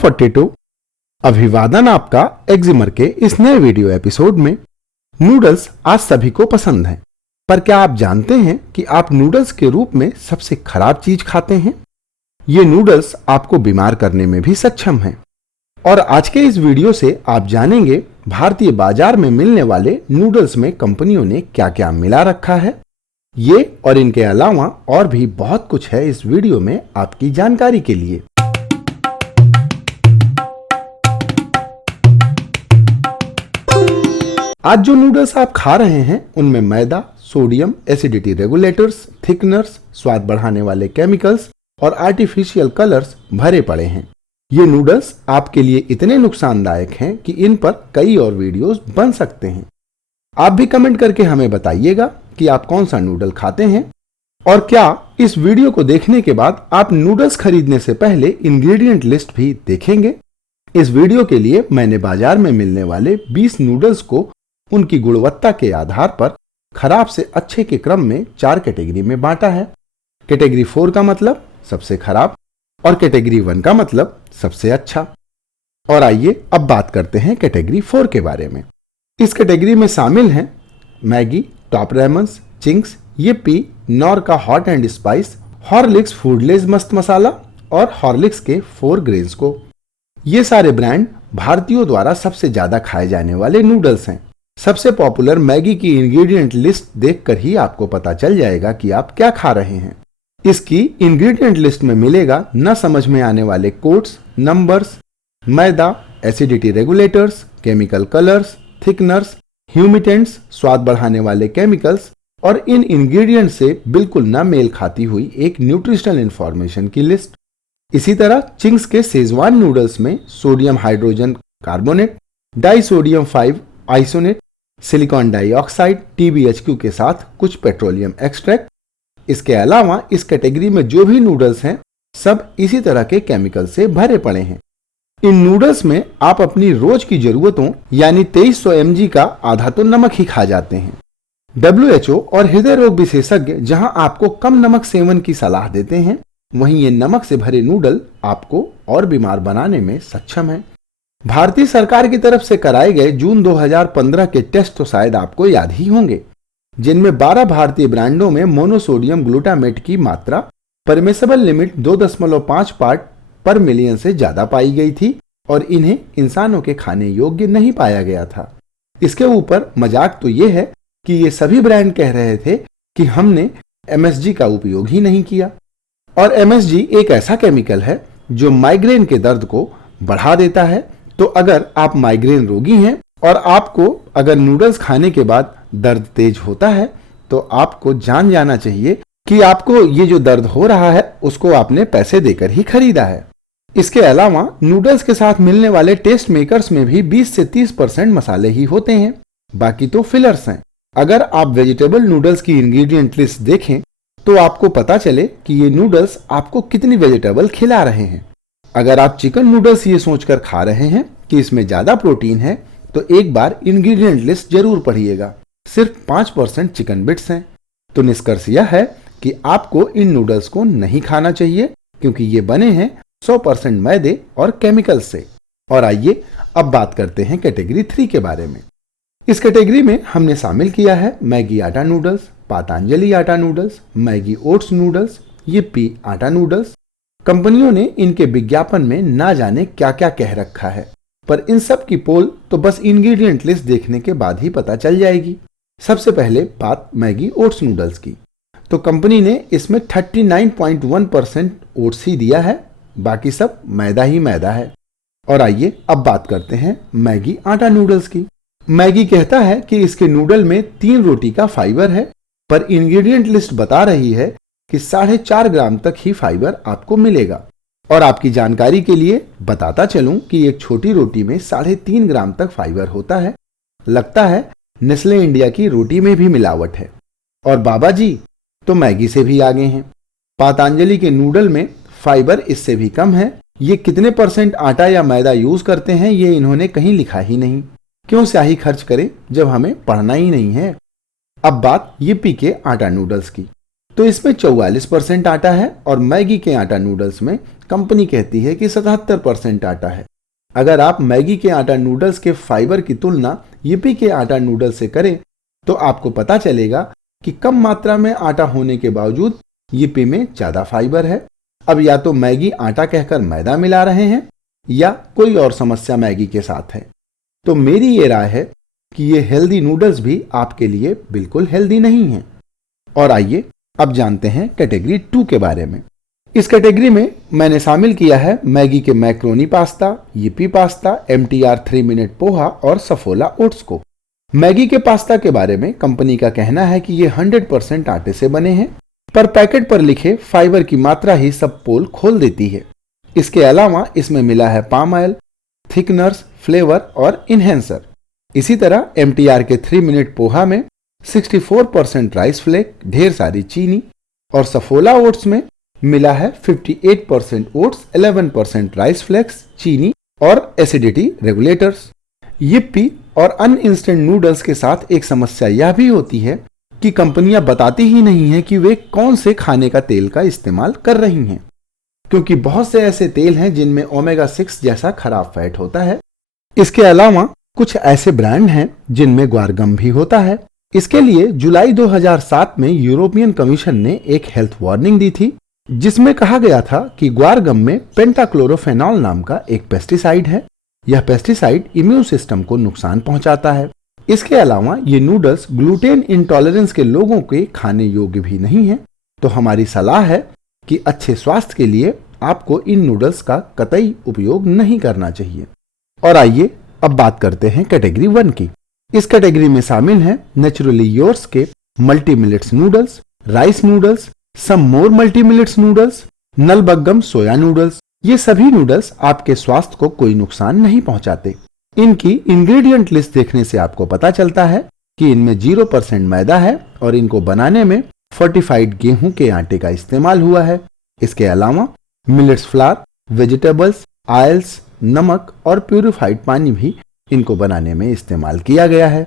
42 अभिवादन आपका एक्जिमर के इस नए वीडियो एपिसोड में। नूडल्स आज सभी को पसंद हैं, पर क्या आप जानते हैं कि आप नूडल्स के रूप में सबसे खराब चीज खाते हैं? ये नूडल्स आपको बीमार करने में भी सक्षम हैं। और आज के इस वीडियो से आप जानेंगे भारतीय बाजार में मिलने वाले नूडल्स में कंपनियों ने क्या क्या मिला रखा है। ये और इनके अलावा और भी बहुत कुछ है इस वीडियो में आपकी जानकारी के लिए। आज जो नूडल्स आप खा रहे हैं उनमें मैदा, सोडियम, एसिडिटी रेगुलेटर्स, थिकनर्स, स्वाद बढ़ाने वाले केमिकल्स और आर्टिफिशियल कलर्स भरे पड़े हैं। ये नूडल्स आपके लिए इतने नुकसानदायक हैं कि इन पर कई और वीडियोस बन सकते हैं। आप भी कमेंट करके हमें बताइएगा कि आप कौन सा नूडल खाते हैं और क्या इस वीडियो को देखने के बाद आप नूडल्स खरीदने से पहले इंग्रेडिएंट लिस्ट भी देखेंगे। इस वीडियो के लिए मैंने बाजार में मिलने वाले 20 नूडल्स को उनकी गुणवत्ता के आधार पर खराब से अच्छे के क्रम में 4 कैटेगरी में बांटा है। कैटेगरी 4 का मतलब सबसे खराब और कैटेगरी 1 का मतलब सबसे अच्छा। और आइए अब बात करते हैं कैटेगरी 4 के बारे में। इस कैटेगरी में शामिल हैं Maggi, Top Ramen, Ching's, Yippee, Knorr का Hot and Spice, Horlicks Foodles मस्त मसाला और हॉर्लिक्स के 4 ग्रेन्स को। ये सारे ब्रांड भारतीयों द्वारा सबसे ज्यादा खाए जाने वाले नूडल्स हैं। सबसे पॉपुलर मैगी की इंग्रेडिएंट लिस्ट देखकर ही आपको पता चल जाएगा कि आप क्या खा रहे हैं। इसकी इंग्रेडिएंट लिस्ट में मिलेगा न समझ में आने वाले कोड्स, नंबर्स, मैदा, acidity regulators, chemical colours, thickeners, humectants, स्वाद बढ़ाने वाले केमिकल्स और इन इंग्रेडिएंट से बिल्कुल न मेल खाती हुई एक न्यूट्रिशनल इंफॉर्मेशन की लिस्ट। इसी तरह चिंग्स के शेजवान नूडल्स में sodium hydrogen carbonate, disodium 5 inosinate, silicon dioxide, TBHQ के साथ कुछ पेट्रोलियम एक्सट्रैक्ट। इसके अलावा इस कैटेगरी में जो भी नूडल्स हैं सब इसी तरह के केमिकल से भरे पड़े हैं। इन नूडल्स में आप अपनी रोज की जरूरतों यानी 2300 mg का आधा तो नमक ही खा जाते हैं। WHO और हृदय रोग विशेषज्ञ जहां आपको कम नमक सेवन की सलाह देते हैं, वहीं ये नमक से भरे नूडल आपको और बीमार बनाने में सक्षम है। भारतीय सरकार की तरफ से कराए गए जून 2015 के टेस्ट तो शायद आपको याद ही होंगे, जिनमें 12 भारतीय ब्रांडों में मोनोसोडियम ग्लूटामेट की मात्रा परमिसेबल लिमिट 2.5 पार्ट पर मिलियन से ज्यादा पाई गई थी और इन्हें इंसानों के खाने योग्य नहीं पाया गया था। इसके ऊपर मजाक तो ये है कि ये सभी ब्रांड कह रहे थे कि हमने MSG का उपयोग ही नहीं किया। और MSG एक ऐसा केमिकल है जो माइग्रेन के दर्द को बढ़ा देता है। तो अगर आप माइग्रेन रोगी हैं और आपको अगर नूडल्स खाने के बाद दर्द तेज होता है तो आपको जान जाना चाहिए कि आपको ये जो दर्द हो रहा है उसको आपने पैसे देकर ही खरीदा है। इसके अलावा नूडल्स के साथ मिलने वाले टेस्ट मेकर्स में भी 20 से 30% मसाले ही होते हैं, बाकी तो फिलर्स हैं। अगर आप वेजिटेबल नूडल्स की इंग्रेडिएंट लिस्ट देखें तो आपको पता चले कि ये नूडल्स आपको कितनी वेजिटेबल खिला रहे हैं। अगर आप चिकन नूडल्स ये सोचकर खा रहे हैं कि इसमें ज्यादा प्रोटीन है तो एक बार इंग्रेडिएंट लिस्ट जरूर पढ़िएगा। सिर्फ 5% चिकन बिट्स हैं। तो निष्कर्ष यह है कि आपको इन नूडल्स को नहीं खाना चाहिए क्योंकि ये बने हैं 100% मैदे और केमिकल से। और आइए अब बात करते हैं कैटेगरी 3 के बारे में। इस कैटेगरी में हमने शामिल किया है मैगी आटा नूडल्स, पातंजलि आटा noodles, Maggi oats noodles, Yippee आटा नूडल्स। कंपनियों ने इनके विज्ञापन में ना जाने क्या क्या कह रखा है, पर इन सब की पोल तो बस इंग्रेडिएंट लिस्ट देखने के बाद ही पता चल जाएगी। सबसे पहले बात मैगी ओट्स नूडल्स की, तो कंपनी ने इसमें 39.1% ओट्स ही दिया है, बाकी सब मैदा ही मैदा है। और आइए अब बात करते हैं मैगी आटा नूडल्स की। मैगी कहता है कि इसके नूडल में 3 रोटी का फाइबर है, पर इंग्रेडिएंट लिस्ट बता रही है कि 4.5 ग्राम तक ही फाइबर आपको मिलेगा। और आपकी जानकारी के लिए बताता चलूं कि एक छोटी रोटी में 3.5 ग्राम तक फाइबर होता है। लगता है नेस्ले इंडिया की रोटी में भी मिलावट है। और बाबा जी तो मैगी से भी आगे हैं। पातंजलि के नूडल में फाइबर इससे भी कम है। ये कितने % आटा या मैदा यूज करते हैं ये इन्होंने कहीं लिखा ही नहीं। क्यों स्याही खर्च करें जब हमें पढ़ना ही नहीं है। अब बात यिप्पी के आटा नूडल्स की, तो इसमें 44% आटा है और मैगी के आटा नूडल्स में कंपनी कहती है कि 77% आटा है। अगर आप मैगी के आटा नूडल्स के फाइबर की तुलना यिप्पी के आटा नूडल्स से करें तो आपको पता चलेगा कि कम मात्रा में आटा होने के बावजूद यिप्पी में ज्यादा फाइबर है। अब या तो मैगी आटा कहकर मैदा मिला रहे हैं या कोई और समस्या मैगी के साथ है। तो मेरी ये राय है कि ये हेल्दी नूडल्स भी आपके लिए बिल्कुल हेल्दी नहीं है। और आइए अब जानते हैं कैटेगरी 2 के बारे में। इस कैटेगरी में मैंने शामिल किया है मैगी के macaroni pasta, Yippee pasta, MTR 3 minute poha और सफोला ओट्स को। मैगी के पास्ता के बारे में कंपनी का कहना है कि ये 100% आटे से बने हैं, पर पैकेट पर लिखे फाइबर की मात्रा ही सब पोल खोल देती है। इसके अलावा इसमें मिला है पाम ऑयल, थिकनर्स, फ्लेवर और इन्हेंसर। इसी तरह MTR के 3 मिनट पोहा में 64% राइस फ्लेक, ढेर सारी चीनी, और सफोला ओट्स में मिला है 58% ओट्स, 11% राइस फ्लेक्स, चीनी और एसिडिटी रेगुलेटर्स। यिप्पी और अन्य इंस्टेंट नूडल्स के साथ एक समस्या यह भी होती है कि कंपनियां बताती ही नहीं है कि वे कौन से खाने का तेल का इस्तेमाल कर रही हैं, क्योंकि बहुत से ऐसे तेल हैं जिनमें ओमेगा 6 जैसा खराब फैट होता है। इसके अलावा कुछ ऐसे ब्रांड हैं जिनमें ग्वारगम भी होता है। इसके लिए जुलाई 2007 में यूरोपियन कमीशन ने एक हेल्थ वार्निंग दी थी, जिसमें कहा गया था कि ग्वारगम में पेंटाक्लोरोफेनॉल नाम का एक पेस्टिसाइड है। यह पेस्टिसाइड इम्यून सिस्टम को नुकसान पहुंचाता है। इसके अलावा ये नूडल्स ग्लूटेन इंटॉलरेंस के लोगों के खाने योग्य भी नहीं है। तो हमारी सलाह है कि अच्छे स्वास्थ्य के लिए आपको इन नूडल्स का कतई उपयोग नहीं करना चाहिए। और आइए अब बात करते हैं कैटेगरी 1 की। इस कैटेगरी में शामिल हैं नेचुरली योर्स के multi millets noodles, rice noodles, some more multi millets noodles, नलबग्गम सोया नूडल्स। ये सभी नूडल्स आपके स्वास्थ्य को कोई नुकसान नहीं पहुंचाते। इनकी इंग्रेडिएंट लिस्ट देखने से आपको पता चलता है कि इनमें 0% मैदा है और इनको बनाने में फोर्टिफाइड गेहूं के आटे का इस्तेमाल हुआ है। इसके अलावा मिलेट्स फ्लावर, वेजिटेबल्स, ऑयल्स, नमक और प्यूरिफाइड पानी भी इनको बनाने में इस्तेमाल किया गया है।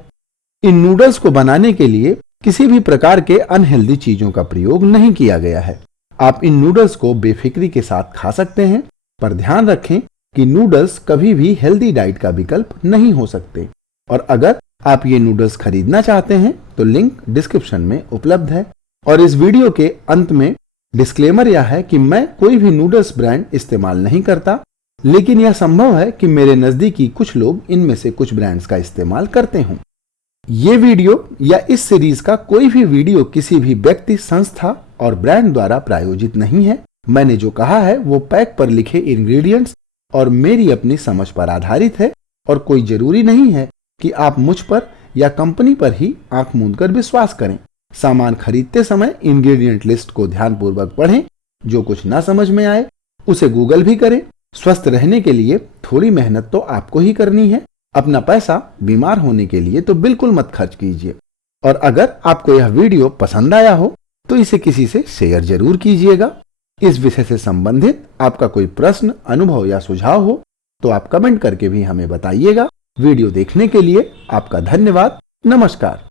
इन नूडल्स को बनाने के लिए किसी भी प्रकार के अनहेल्दी चीजों का प्रयोग नहीं किया गया है। आप इन नूडल्स को बेफिक्री के साथ खा सकते हैं, पर ध्यान रखें कि नूडल्स कभी भी हेल्दी डाइट का विकल्प नहीं हो सकते। और अगर आप ये नूडल्स खरीदना चाहते हैं तो लिंक डिस्क्रिप्शन में उपलब्ध है। और इस वीडियो के अंत में डिस्क्लेमर यह है कि मैं कोई भी नूडल्स ब्रांड इस्तेमाल नहीं करता, लेकिन यह संभव है कि मेरे नजदीकी कुछ लोग इनमें से कुछ ब्रांड्स का इस्तेमाल करते हों। ये वीडियो या इस सीरीज का कोई भी वीडियो किसी भी व्यक्ति, संस्था और ब्रांड द्वारा प्रायोजित नहीं है। मैंने जो कहा है वो पैक पर लिखे इंग्रेडिएंट्स और मेरी अपनी समझ पर आधारित है, और कोई जरूरी नहीं है कि आप मुझ पर या कंपनी पर ही आंख मूंद कर विश्वास करें। सामान खरीदते समय इंग्रेडिएंट लिस्ट को ध्यानपूर्वक पढ़ें। जो कुछ ना समझ में आए उसे गूगल भी करें। स्वस्थ रहने के लिए थोड़ी मेहनत तो आपको ही करनी है। अपना पैसा बीमार होने के लिए तो बिल्कुल मत खर्च कीजिए। और अगर आपको यह वीडियो पसंद आया हो तो इसे किसी से शेयर जरूर कीजिएगा। इस विषय से संबंधित आपका कोई प्रश्न, अनुभव या सुझाव हो तो आप कमेंट करके भी हमें बताइएगा। वीडियो देखने के लिए आपका धन्यवाद। नमस्कार।